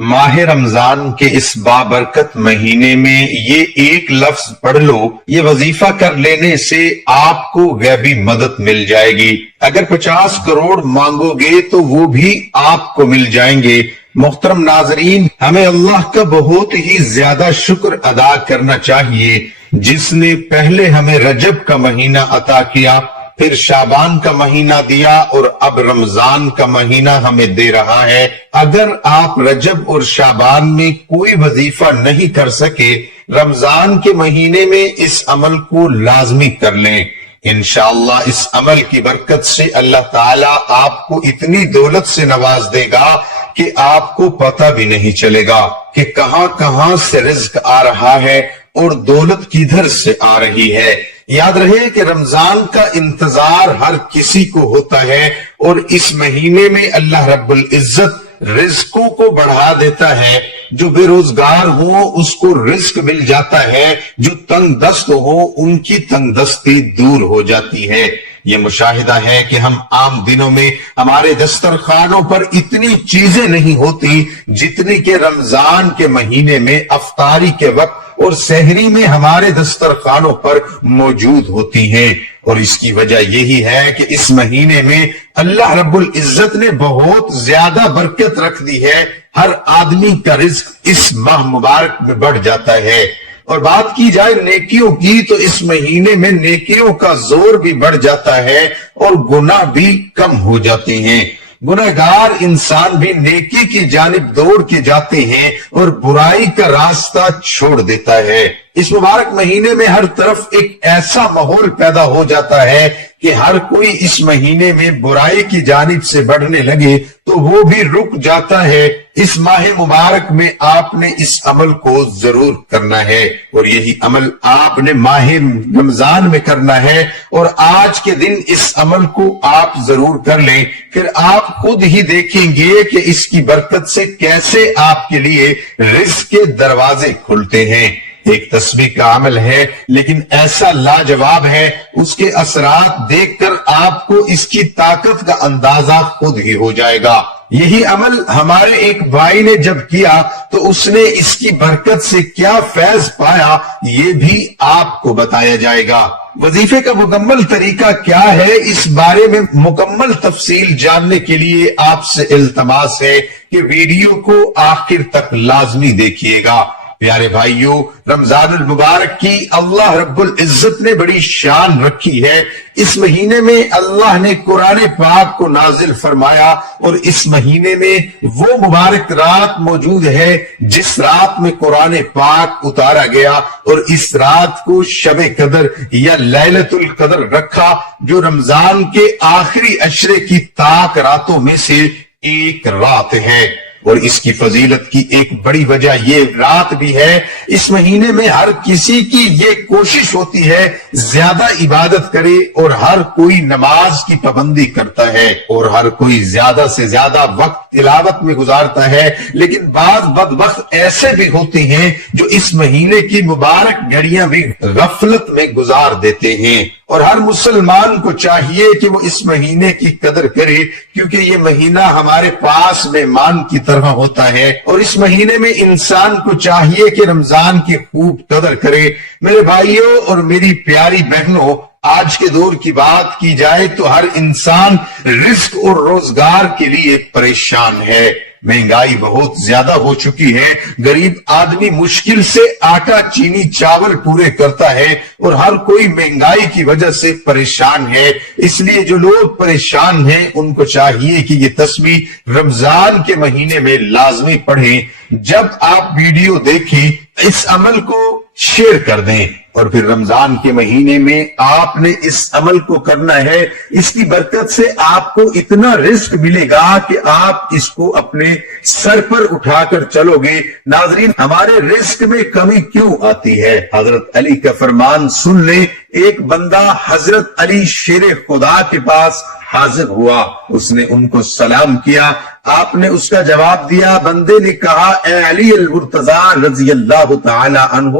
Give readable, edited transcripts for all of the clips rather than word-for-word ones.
ماہ رمضان کے اس بابرکت مہینے میں یہ ایک لفظ پڑھ لو، یہ وظیفہ کر لینے سے آپ کو غیبی مدد مل جائے گی۔ اگر 50 کروڑ مانگو گے تو وہ بھی آپ کو مل جائیں گے۔ محترم ناظرین، ہمیں اللہ کا بہت ہی زیادہ شکر ادا کرنا چاہیے جس نے پہلے ہمیں رجب کا مہینہ عطا کیا، پھر شعبان کا مہینہ دیا اور اب رمضان کا مہینہ ہمیں دے رہا ہے۔ اگر آپ رجب اور شعبان میں کوئی وظیفہ نہیں کر سکے، رمضان کے مہینے میں اس عمل کو لازمی کر لیں۔ انشاءاللہ اس عمل کی برکت سے اللہ تعالیٰ آپ کو اتنی دولت سے نواز دے گا کہ آپ کو پتہ بھی نہیں چلے گا کہ کہاں کہاں سے رزق آ رہا ہے اور دولت کدھر سے آ رہی ہے۔ یاد رہے کہ رمضان کا انتظار ہر کسی کو ہوتا ہے، اور اس مہینے میں اللہ رب العزت رزقوں کو بڑھا دیتا ہے۔ جو بے روزگار ہوں اس کو رزق مل جاتا ہے، جو تنگ دست ہوں ان کی تنگ دستی دور ہو جاتی ہے۔ یہ مشاہدہ ہے کہ ہم عام دنوں میں ہمارے دسترخوانوں پر اتنی چیزیں نہیں ہوتی جتنی کہ رمضان کے مہینے میں افطاری کے وقت اور سحری میں ہمارے دسترخوانوں پر موجود ہوتی ہیں۔ اور اس کی وجہ یہی ہے کہ اس مہینے میں اللہ رب العزت نے بہت زیادہ برکت رکھ دی ہے۔ ہر آدمی کا رزق اس ماہ مبارک میں بڑھ جاتا ہے۔ اور بات کی جائے نیکیوں کی تو اس مہینے میں نیکیوں کا زور بھی بڑھ جاتا ہے اور گناہ بھی کم ہو جاتے ہیں۔ گناہگار انسان بھی نیکی کی جانب دوڑ کے جاتے ہیں اور برائی کا راستہ چھوڑ دیتا ہے۔ اس مبارک مہینے میں ہر طرف ایک ایسا ماحول پیدا ہو جاتا ہے کہ ہر کوئی اس مہینے میں برائی کی جانب سے بڑھنے لگے تو وہ بھی رک جاتا ہے۔ اس ماہ مبارک میں آپ نے اس عمل کو ضرور کرنا ہے، اور یہی عمل آپ نے ماہ رمضان میں کرنا ہے، اور آج کے دن اس عمل کو آپ ضرور کر لیں۔ پھر آپ خود ہی دیکھیں گے کہ اس کی برکت سے کیسے آپ کے لیے رزق کے دروازے کھلتے ہیں۔ ایک تسبیح کا عمل ہے لیکن ایسا لاجواب ہے، اس کے اثرات دیکھ کر آپ کو اس کی طاقت کا اندازہ خود ہی ہو جائے گا۔ یہی عمل ہمارے ایک بھائی نے جب کیا تو اس نے اس کی برکت سے کیا فیض پایا یہ بھی آپ کو بتایا جائے گا۔ وظیفے کا مکمل طریقہ کیا ہے، اس بارے میں مکمل تفصیل جاننے کے لیے آپ سے التماس ہے کہ ویڈیو کو آخر تک لازمی دیکھیے گا۔ پیارے بھائیو، رمضان المبارک کی اللہ رب العزت نے بڑی شان رکھی ہے۔ اس مہینے میں اللہ نے قرآن پاک کو نازل فرمایا، اور اس مہینے میں وہ مبارک رات موجود ہے جس رات میں قرآن پاک اتارا گیا، اور اس رات کو شب قدر یا لیلۃ القدر رکھا، جو رمضان کے آخری عشرے کی طاق راتوں میں سے ایک رات ہے۔ اور اس کی فضیلت کی ایک بڑی وجہ یہ رات بھی ہے، اس مہینے میں ہر کسی کی یہ کوشش ہوتی ہے زیادہ عبادت کرے، اور ہر کوئی نماز کی پابندی کرتا ہے، اور ہر کوئی زیادہ سے زیادہ وقت تلاوت میں گزارتا ہے۔ لیکن بعض بدبخت ایسے بھی ہوتے ہیں جو اس مہینے کی مبارک گھڑیاں بھی غفلت میں گزار دیتے ہیں، اور ہر مسلمان کو چاہیے کہ وہ اس مہینے کی قدر کرے، کیونکہ یہ مہینہ ہمارے پاس مہمان کی طرح ہوتا ہے، اور اس مہینے میں انسان کو چاہیے کہ رمضان کی خوب قدر کرے۔ میرے بھائیوں اور میری پیاری بہنوں، آج کے دور کی بات کی جائے تو ہر انسان رزق اور روزگار کے لیے پریشان ہے۔ مہنگائی بہت زیادہ ہو چکی ہے، غریب آدمی مشکل سے آٹا چینی چاول پورے کرتا ہے، اور ہر کوئی مہنگائی کی وجہ سے پریشان ہے۔ اس لیے جو لوگ پریشان ہیں ان کو چاہیے کہ یہ تسبیح رمضان کے مہینے میں لازمی پڑھیں۔ جب آپ ویڈیو دیکھیں اس عمل کو شیئر کر دیں، اور پھر رمضان کے مہینے میں آپ نے اس عمل کو کرنا ہے۔ اس کی برکت سے آپ کو اتنا رزق ملے گا کہ آپ اس کو اپنے سر پر اٹھا کر چلو گے۔ ناظرین، ہمارے رزق میں کمی کیوں آتی ہے؟ حضرت علی کا فرمان سن لیں۔ ایک بندہ حضرت علی شیر خدا کے پاس حاضر ہوا، اس نے ان کو سلام کیا، آپ نے اس کا جواب دیا۔ بندے نے کہا، اے علی المرتضی رضی اللہ تعالی عنہ،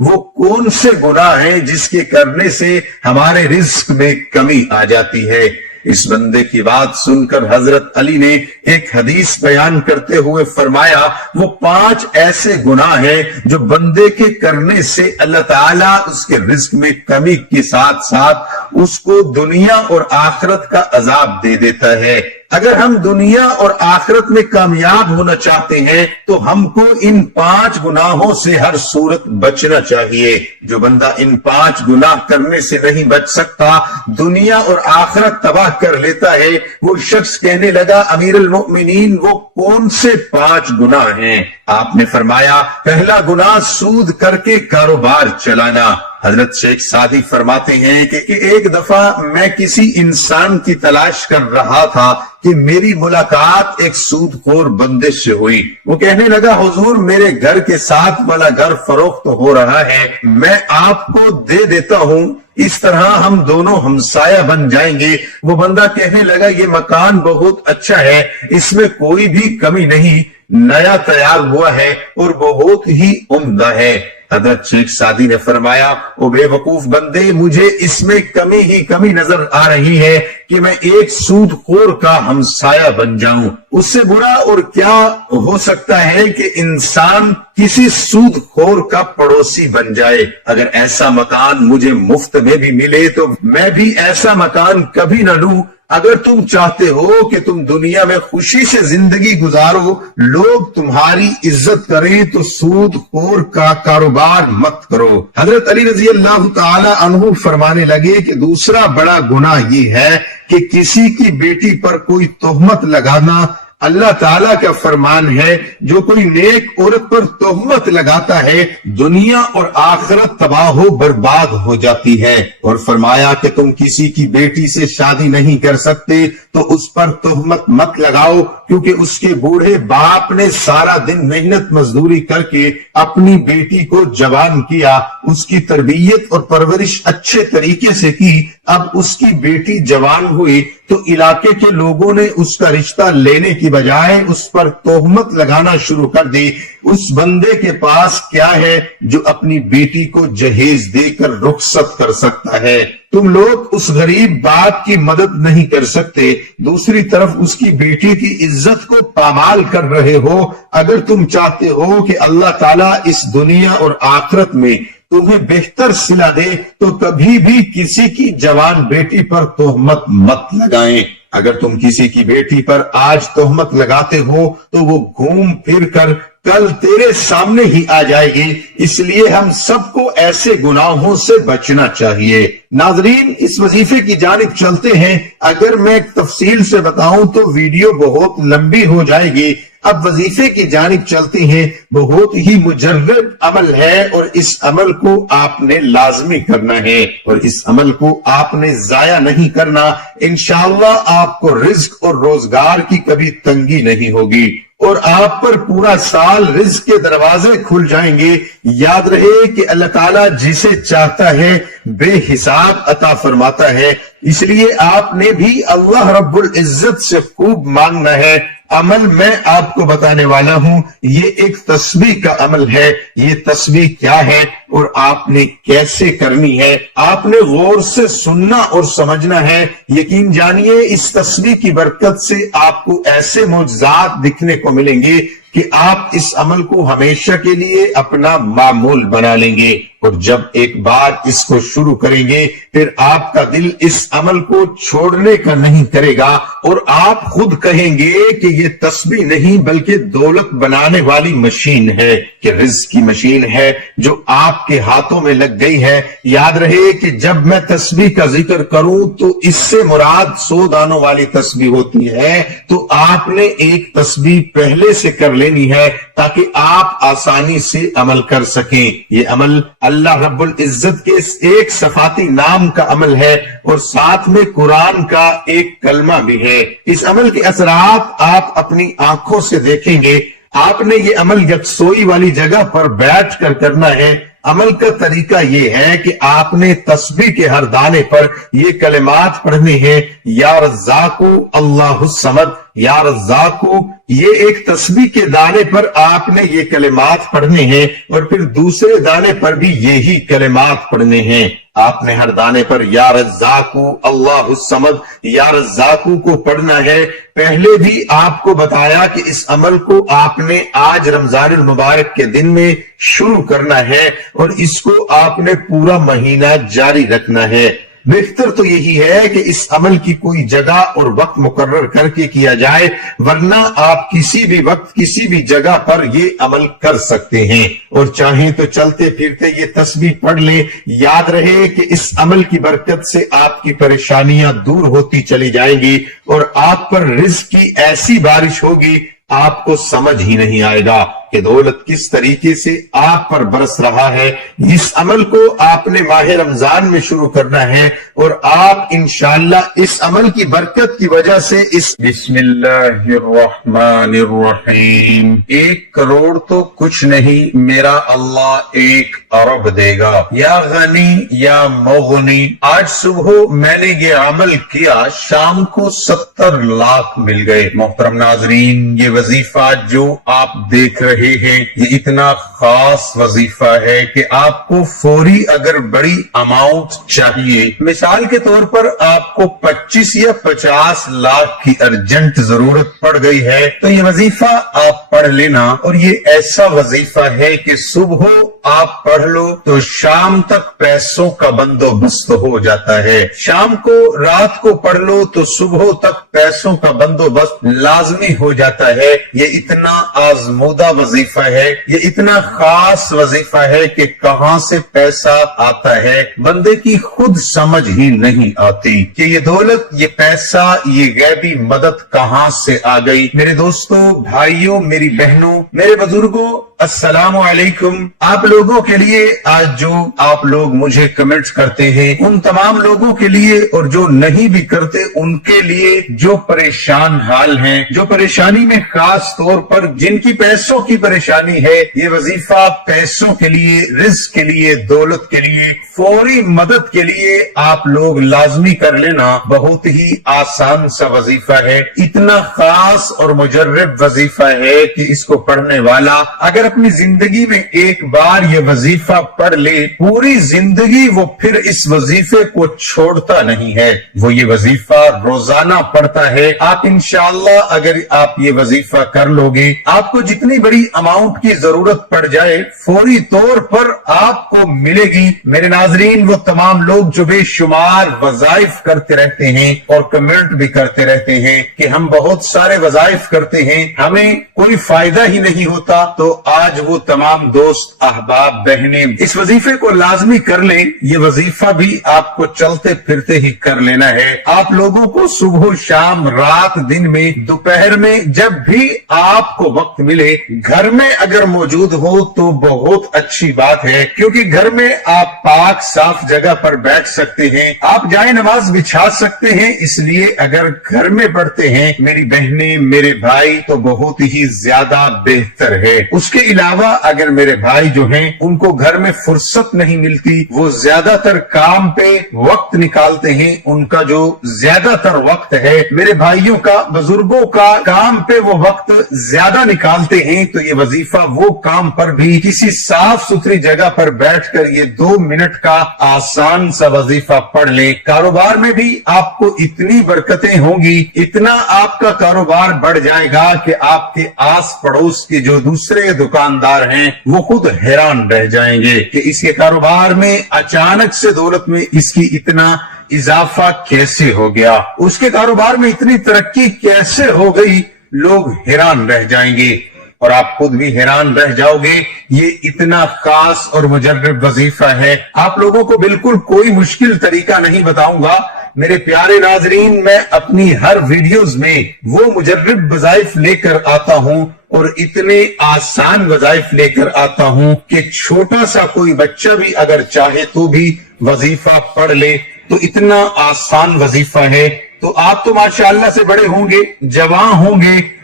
وہ کون سے گناہ ہیں جس کے کرنے سے ہمارے رزق میں کمی آ جاتی ہے؟ اس بندے کی بات سن کر حضرت علی نے ایک حدیث بیان کرتے ہوئے فرمایا وہ 5 ایسے گناہ ہیں جو بندے کے کرنے سے اللہ تعالیٰ اس کے رزق میں کمی کے ساتھ ساتھ اس کو دنیا اور آخرت کا عذاب دے دیتا ہے۔ اگر ہم دنیا اور آخرت میں کامیاب ہونا چاہتے ہیں تو ہم کو ان 5 گناہوں سے ہر صورت بچنا چاہیے۔ جو بندہ ان 5 گناہ کرنے سے نہیں بچ سکتا، دنیا اور آخرت تباہ کر لیتا ہے، وہ شخص کہنے لگا امیر المؤمنین وہ کون سے 5 گناہ ہیں؟ آپ نے فرمایا پہلا گناہ سود کر کے کاروبار چلانا۔ حضرت شیخ سعدی فرماتے ہیں کہ ایک دفعہ میں کسی انسان کی تلاش کر رہا تھا کہ میری ملاقات ایک سود خور بندے سے ہوئی۔ وہ کہنے لگا حضور میرے گھر کے ساتھ والا گھر فروخت ہو رہا ہے، میں آپ کو دے دیتا ہوں، اس طرح ہم دونوں ہمسایہ بن جائیں گے۔ وہ بندہ کہنے لگا یہ مکان بہت اچھا ہے، اس میں کوئی بھی کمی نہیں، نیا تیار ہوا ہے اور بہت ہی عمدہ ہے۔ حضرت شیخ سعدی نے فرمایا او بے وقوف بندے، مجھے اس میں کمی ہی کمی نظر آ رہی ہے کہ میں ایک سود خور کا ہمسایہ بن جاؤں۔ اس سے برا اور کیا ہو سکتا ہے کہ انسان کسی سود خور کا پڑوسی بن جائے۔ اگر ایسا مکان مجھے مفت میں بھی ملے تو میں بھی ایسا مکان کبھی نہ لوں۔ اگر تم چاہتے ہو کہ تم دنیا میں خوشی سے زندگی گزارو، لوگ تمہاری عزت کریں، تو سود خور کا کاروبار مت کرو۔ حضرت علی رضی اللہ تعالی عنہ فرمانے لگے کہ دوسرا بڑا گناہ یہ ہے کہ کسی کی بیٹی پر کوئی تہمت لگانا۔ اللہ تعالیٰ کا فرمان ہے جو کوئی نیک عورت پر تہمت لگاتا ہے دنیا اور آخرت تباہ و برباد ہو جاتی ہے۔ اور فرمایا کہ تم کسی کی بیٹی سے شادی نہیں کر سکتے تو اس پر تہمت مت لگاؤ، کیونکہ اس کے بوڑھے باپ نے سارا دن محنت مزدوری کر کے اپنی بیٹی کو جوان کیا، اس کی تربیت اور پرورش اچھے طریقے سے کی۔ اب اس کی بیٹی جوان ہوئی تو علاقے کے لوگوں نے اس کا رشتہ لینے کی بجائے اس پر تہمت لگانا شروع کر دی۔ اس بندے کے پاس کیا ہے جو اپنی بیٹی کو جہیز دے کر رخصت کر سکتا ہے؟ تم لوگ اس غریب باپ کی مدد نہیں کر سکتے، دوسری طرف اس کی بیٹی کی عزت کو پامال کر رہے ہو۔ اگر تم چاہتے ہو کہ اللہ تعالیٰ اس دنیا اور آخرت میں تمہیں بہتر صلہ دے تو کبھی بھی کسی کی جوان بیٹی پر تہمت مت لگائیں۔ اگر تم کسی کی بیٹی پر آج تہمت لگاتے ہو تو وہ گھوم پھر کر کل تیرے سامنے ہی آ جائے گی، اس لیے ہم سب کو ایسے گناہوں سے بچنا چاہیے۔ ناظرین اس وظیفے کی جانب چلتے ہیں۔ اگر میں تفصیل سے بتاؤں تو ویڈیو بہت لمبی ہو جائے گی۔ اب وظیفے کی جانب چلتے ہیں۔ بہت ہی مجرب عمل ہے اور اس عمل کو آپ نے لازمی کرنا ہے اور اس عمل کو آپ نے ضائع نہیں کرنا۔ انشاءاللہ آپ کو رزق اور روزگار کی کبھی تنگی نہیں ہوگی اور آپ پر پورا سال رزق کے دروازے کھل جائیں گے۔ یاد رہے کہ اللہ تعالیٰ جسے چاہتا ہے بے حساب عطا فرماتا ہے، اس لیے آپ نے بھی اللہ رب العزت سے خوب مانگنا ہے۔ عمل میں آپ کو بتانے والا ہوں، یہ ایک تسبیح کا عمل ہے۔ یہ تسبیح کیا ہے اور آپ نے کیسے کرنی ہے، آپ نے غور سے سننا اور سمجھنا ہے۔ یقین جانیے اس تسبیح کی برکت سے آپ کو ایسے معجزات دکھنے کو ملیں گے کہ آپ اس عمل کو ہمیشہ کے لیے اپنا معمول بنا لیں گے، اور جب ایک بار اس کو شروع کریں گے پھر آپ کا دل اس عمل کو چھوڑنے کا نہیں کرے گا، اور آپ خود کہیں گے کہ یہ تسبیح نہیں بلکہ دولت بنانے والی مشین ہے، کہ رزق کی مشین ہے جو آپ کے ہاتھوں میں لگ گئی ہے۔ یاد رہے کہ جب میں تسبیح کا ذکر کروں تو اس سے مراد 100 دانوں والی تسبیح ہوتی ہے، تو آپ نے ایک تسبیح پہلے سے کر لینی ہے تاکہ آپ آسانی سے عمل کر سکیں۔ یہ عمل اللہ رب العزت کے ایک صفاتی نام کا عمل ہے اور ساتھ میں قرآن کا ایک کلمہ بھی ہے۔ اس عمل کے اثرات آپ اپنی آنکھوں سے دیکھیں گے۔ آپ نے یہ عمل یکسوئی والی جگہ پر بیٹھ کر کرنا ہے۔ عمل کا طریقہ یہ ہے کہ آپ نے تسبیح کے ہر دانے پر یہ کلمات پڑھنے ہیں، یا رزاق اللہ الصمد، یا رزاقو، یہ ایک تسبیح کے دانے پر آپ نے یہ کلمات پڑھنے ہیں اور پھر دوسرے دانے پر بھی یہی کلمات پڑھنے ہیں۔ آپ نے ہر دانے پر یا رزاقو اللہ الصمد یا رزاقو کو پڑھنا ہے۔ پہلے بھی آپ کو بتایا کہ اس عمل کو آپ نے آج رمضان المبارک کے دن میں شروع کرنا ہے اور اس کو آپ نے پورا مہینہ جاری رکھنا ہے۔ بہتر تو یہی ہے کہ اس عمل کی کوئی جگہ اور وقت مقرر کر کے کیا جائے، ورنہ آپ کسی بھی وقت کسی بھی جگہ پر یہ عمل کر سکتے ہیں، اور چاہیں تو چلتے پھرتے یہ تسبیح پڑھ لیں۔ یاد رہے کہ اس عمل کی برکت سے آپ کی پریشانیاں دور ہوتی چلی جائیں گی اور آپ پر رزق کی ایسی بارش ہوگی آپ کو سمجھ ہی نہیں آئے گا کہ دولت کس طریقے سے آپ پر برس رہا ہے۔ اس عمل کو آپ نے ماہ رمضان میں شروع کرنا ہے اور آپ انشاءاللہ اس عمل کی برکت کی وجہ سے اس بسم اللہ الرحمن الرحیم 1 کروڑ تو کچھ نہیں، میرا اللہ 1 ارب دے گا، یا غنی یا مغنی۔ آج صبح میں نے یہ عمل کیا، شام کو 70 لاکھ مل گئے۔ محترم ناظرین، یہ وظیفہ جو آپ دیکھ رہے ہیں یہ اتنا خاص وظیفہ ہے کہ آپ کو فوری اگر بڑی اماؤنٹ چاہیے، مثال کے طور پر آپ کو 25 یا 50 لاکھ کی ارجنٹ ضرورت پڑ گئی ہے تو یہ وظیفہ آپ پڑھ لینا، اور یہ ایسا وظیفہ ہے کہ صبح آپ پڑھ لو تو شام تک پیسوں کا بندوبست ہو جاتا ہے، شام کو رات کو پڑھ لو تو صبح تک پیسوں کا بندوبست لازمی ہو جاتا ہے۔ یہ اتنا آزمودہ وظیفہ ہے، یہ اتنا خاص وظیفہ ہے کہ کہاں سے پیسہ آتا ہے بندے کی خود سمجھ ہی نہیں آتی کہ یہ دولت، یہ پیسہ، یہ غیبی مدد کہاں سے آ گئی۔ میرے دوستوں، بھائیوں، میری بہنوں، میرے بزرگوں، السلام علیکم۔ آپ لوگوں کے لیے آج جو آپ لوگ مجھے کمنٹس کرتے ہیں، ان تمام لوگوں کے لیے اور جو نہیں بھی کرتے ان کے لیے، جو پریشان حال ہیں، جو پریشانی میں خاص طور پر جن کی پیسوں کی پریشانی ہے، یہ وظیفہ پیسوں کے لیے، رزق کے لیے، دولت کے لیے، فوری مدد کے لیے آپ لوگ لازمی کر لینا۔ بہت ہی آسان سا وظیفہ ہے، اتنا خاص اور مجرب وظیفہ ہے کہ اس کو پڑھنے والا اگر اپنی زندگی میں ایک بار یہ وظیفہ پڑھ لے، پوری زندگی وہ پھر اس وظیفے کو چھوڑتا نہیں ہے، وہ یہ وظیفہ روزانہ پڑھتا ہے۔ آپ انشاءاللہ اگر آپ یہ وظیفہ کر لو گے، آپ کو جتنی بڑی اماؤنٹ کی ضرورت پڑ جائے فوری طور پر آپ کو ملے گی۔ میرے ناظرین، وہ تمام لوگ جو بے شمار وظائف کرتے رہتے ہیں اور کمنٹ بھی کرتے رہتے ہیں کہ ہم بہت سارے وظائف کرتے ہیں، ہمیں کوئی فائدہ ہی نہیں ہوتا، تو آج وہ تمام دوست، احباب، بہنیں اس وظیفے کو لازمی کر لیں۔ یہ وظیفہ بھی آپ کو چلتے پھرتے ہی کر لینا ہے۔ آپ لوگوں کو صبح، شام، رات، دن میں، دوپہر میں، جب بھی آپ کو وقت ملے، گھر میں اگر موجود ہو تو بہت اچھی بات ہے، کیونکہ گھر میں آپ پاک صاف جگہ پر بیٹھ سکتے ہیں، آپ جائے نماز بچھا سکتے ہیں، اس لیے اگر گھر میں پڑھتے ہیں میری بہنیں، میرے بھائی، تو بہت ہی زیادہ بہتر ہے۔ اس کے علاوہ اگر میرے بھائی جو ہیں ان کو گھر میں فرصت نہیں ملتی، وہ زیادہ تر کام پہ وقت نکالتے ہیں، ان کا جو زیادہ تر وقت ہے، میرے بھائیوں کا، بزرگوں کا، کام پہ وہ وقت زیادہ نکالتے ہیں، تو یہ وظیفہ وہ کام پر بھی کسی صاف ستھری جگہ پر بیٹھ کر یہ 2 منٹ کا آسان سا وظیفہ پڑھ لیں۔ کاروبار میں بھی آپ کو اتنی برکتیں ہوں گی، اتنا آپ کا کاروبار بڑھ جائے گا کہ آپ کے آس پڑوس کے جو دوسرے دکاندار ہیں وہ خود حیران رہ جائیں گے کہ اس کے کاروبار میں اچانک سے دولت میں اس کی اتنا اضافہ کیسے ہو گیا، اس کے کاروبار میں اتنی ترقی کیسے ہو گئی، لوگ حیران رہ جائیں گے اور آپ خود بھی حیران رہ جاؤ گے۔ یہ اتنا خاص اور مجرب وظیفہ ہے، آپ لوگوں کو بالکل کوئی مشکل طریقہ نہیں بتاؤں گا۔ میرے پیارے ناظرین، میں اپنی ہر ویڈیوز میں وہ مجرب وظائف لے کر آتا ہوں اور اتنے آسان وظائف لے کر آتا ہوں کہ چھوٹا سا کوئی بچہ بھی اگر چاہے تو بھی وظیفہ پڑھ لے، تو اتنا آسان وظیفہ ہے۔ تو آپ تو ماشاءاللہ سے بڑے ہوں گے، جوان ہوں گے،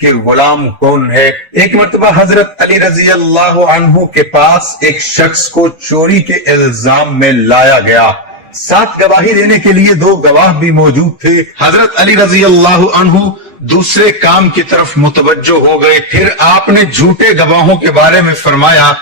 کہ غلام کون ہے۔ ایک مرتبہ حضرت علی رضی اللہ عنہ کے پاس ایک شخص کو چوری کے الزام میں لایا گیا، ساتھ گواہی دینے کے لیے 2 گواہ بھی موجود تھے۔ حضرت علی رضی اللہ عنہ دوسرے کام کی طرف متوجہ ہو گئے، پھر آپ نے جھوٹے گواہوں کے بارے میں فرمایا